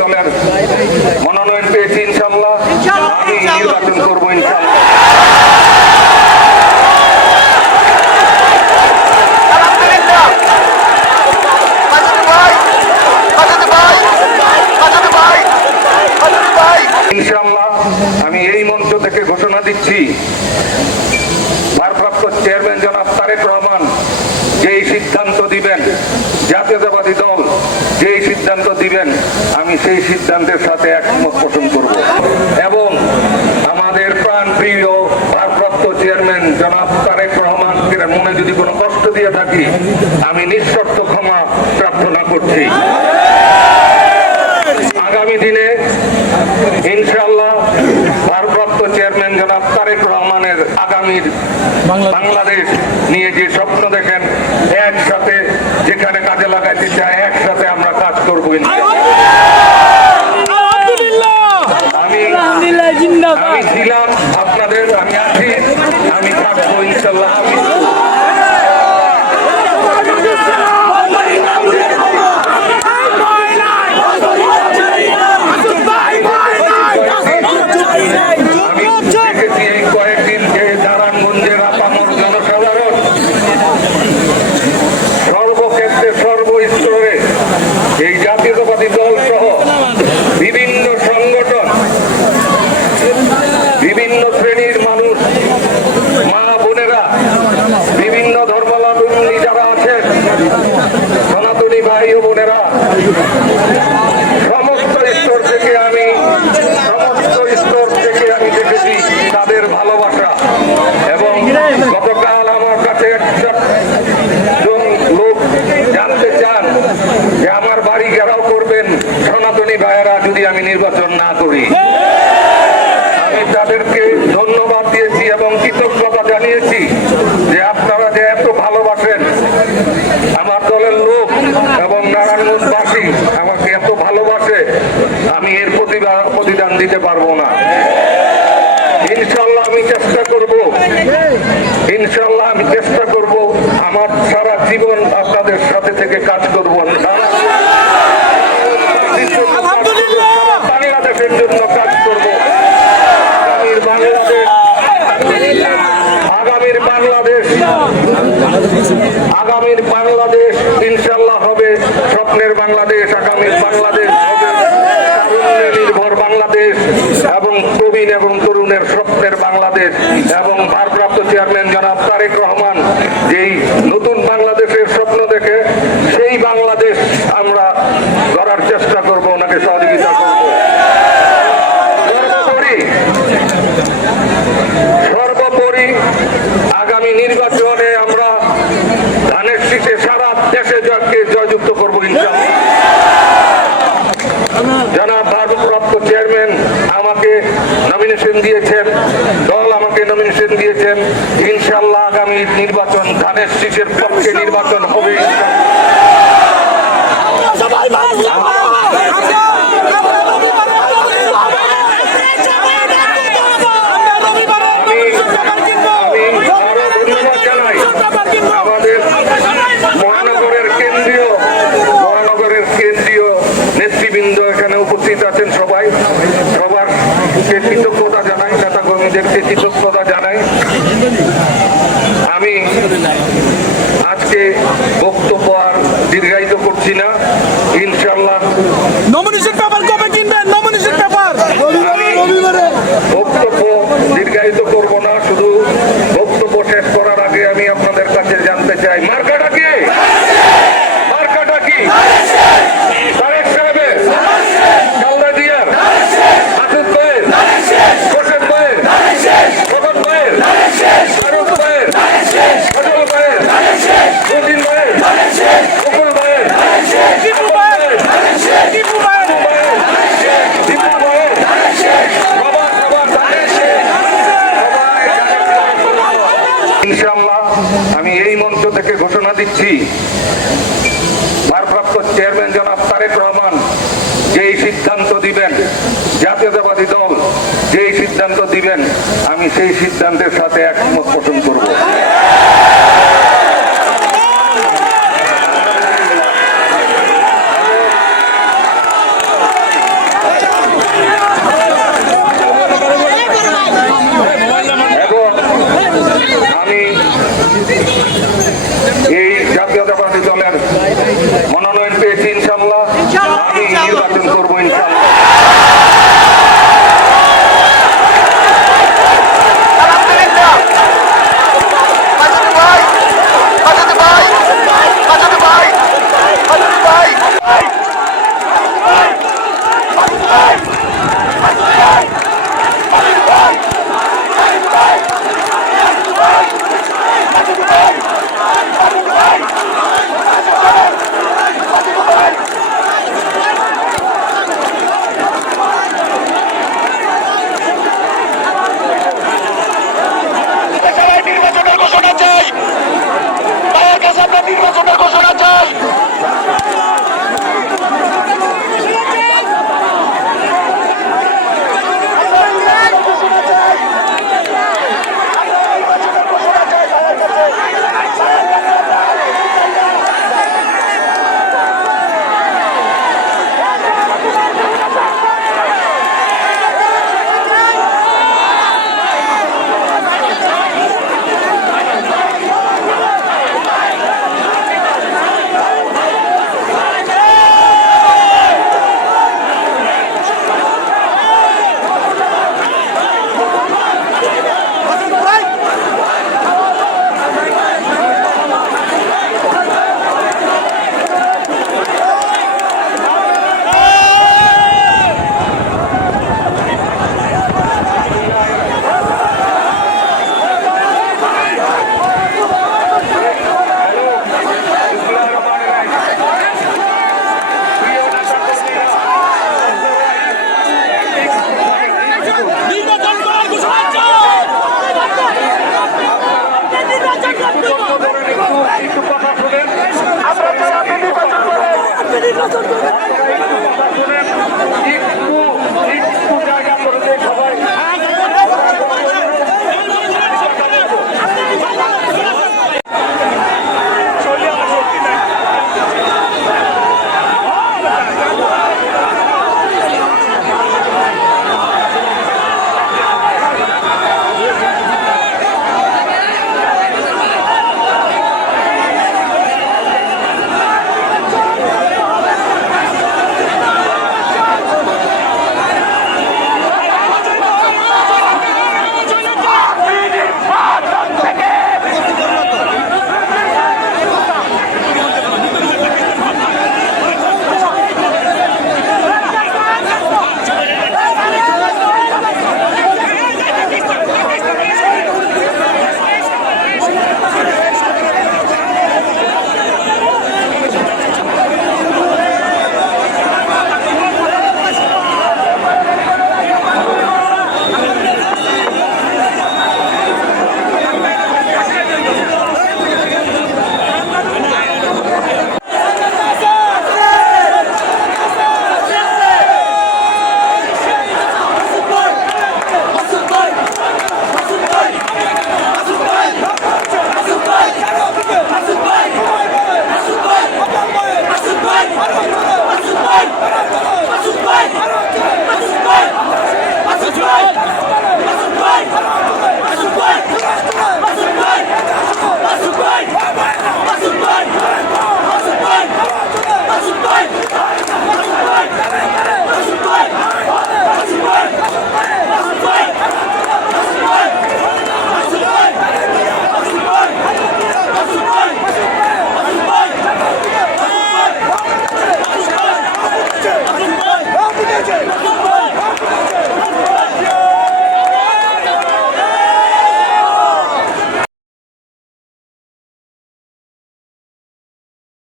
দলের মনোনয়ন পেয়েছি ইনশাল্লাহ আমি নির্বাচন করব ইনশাল্লাহ আমি এই মঞ্চ থেকে ঘোষণা দিচ্ছি ভারপ্রাপ্ত চেয়ারম্যান জনাব তারেক রহমান যেই সিদ্ধান্ত দিবেন জাতীয়তাবাদী দল যেই সিদ্ধান্ত দিবেন আমি সেই সিদ্ধান্তের সাথে একমত পোষণ করব। এবং আমাদের প্রাণ প্রিয় ভারপ্রাপ্ত চেয়ারম্যান জনাব তারেক রহমানকে মনে যদি কোনো কষ্ট দিয়ে থাকি আমি নিঃশর্ত ক্ষমা প্রার্থনা করছি। আগামী দিনে ইনশাল্লাহ ভারপ্রাপ্ত চেয়ারম্যান জনাব তারেক রহমানের আগামীর বাংলাদেশ নিয়ে যে স্বপ্ন দেখেন একসাথে যেখানে কাজে লাগাইতে চায় একসাথে আমরা কাজ করব ইনশাল্লাহ। আমি আলহামদুলিল্লাহ জিন্দাবাদ আমি ছিলাম আপনাদের আমি আছি আমি থাকব ইনশাল্লাহ। এই কয়েকদিন করি। আমি তাদেরকে ধন্যবাদ দিয়েছি এবং কৃতজ্ঞতা জানিয়েছি যে আপনারা যে এত ভালোবাসেন আমার দলের লোক এবং নারায়ণগঞ্জবাসী আমাকে এত ভালোবাসে, আমি এর প্রতিদান দিতে পারব না। ইনশাল্লাহ আমি চেষ্টা করব। ইনশাল্লাহ আমি চেষ্টা করব আমার সারা জীবন আপনাদের সাথে থেকে কাজ করব বাংলাদেশের জন্য কাজ করব আগামীর বাংলাদেশ আগামীর বাংলাদেশ আগামীর বাংলাদেশ ইনশাল্লাহ হবে, স্বপ্নের বাংলাদেশ, আগামীর বাংলাদেশ হবে। নির্ভর বাংলাদেশ এবং প্রবীণ এবং তরুণের স্বপ্নের বাংলাদেশ এবং ভারপ্রাপ্ত চেয়ারম্যান জনাব তারেক রহমান যেই নতুন বাংলাদেশের স্বপ্ন দেখে, সেই বাংলাদেশ আমরা গড়ার চেষ্টা করব, ওনাকে সহযোগিতা করব সর্বোপরি সর্বোপরি আগামী নির্বাচনে আমরা ধানের শীষে সারা দেশে জয়কে জয়যুক্ত করব ইনশাআল্লাহ জনাব ভারপ্রাপ্ত চেয়ারম্যান আমাকে নমিনেশন দিয়েছেন দল আমাকে নমিনেশন দিয়েছেন ইনশাল্লাহ আগামী নির্বাচন ধানের শীষের পক্ষে নির্বাচন হবে। আমাদের কৃতজ্ঞতা জানাই নেতা কর্মীদেরকে কৃতজ্ঞতা জানাই। আমি আজকে বক্তব্য আর দীর্ঘায়িত করছি না। ইনশাল্লাহ নমিনেশন পেপার কবে কিনবেন? নমিনেশন পেপার বক্তব্য দীর্ঘায়িত করব না শুধু বক্তব্য শেষ করার আগে আমি আপনাদের কাছে জানতে চাই। মার্কাটা কি? মার্কাটা কি? তারেক রহমান যেই সিদ্ধান্ত দিবেন, জাতীয়তাবাদী দল যেই সিদ্ধান্ত দিবেন, আমি সেই সিদ্ধান্তের সাথে একমত পোষণ করব।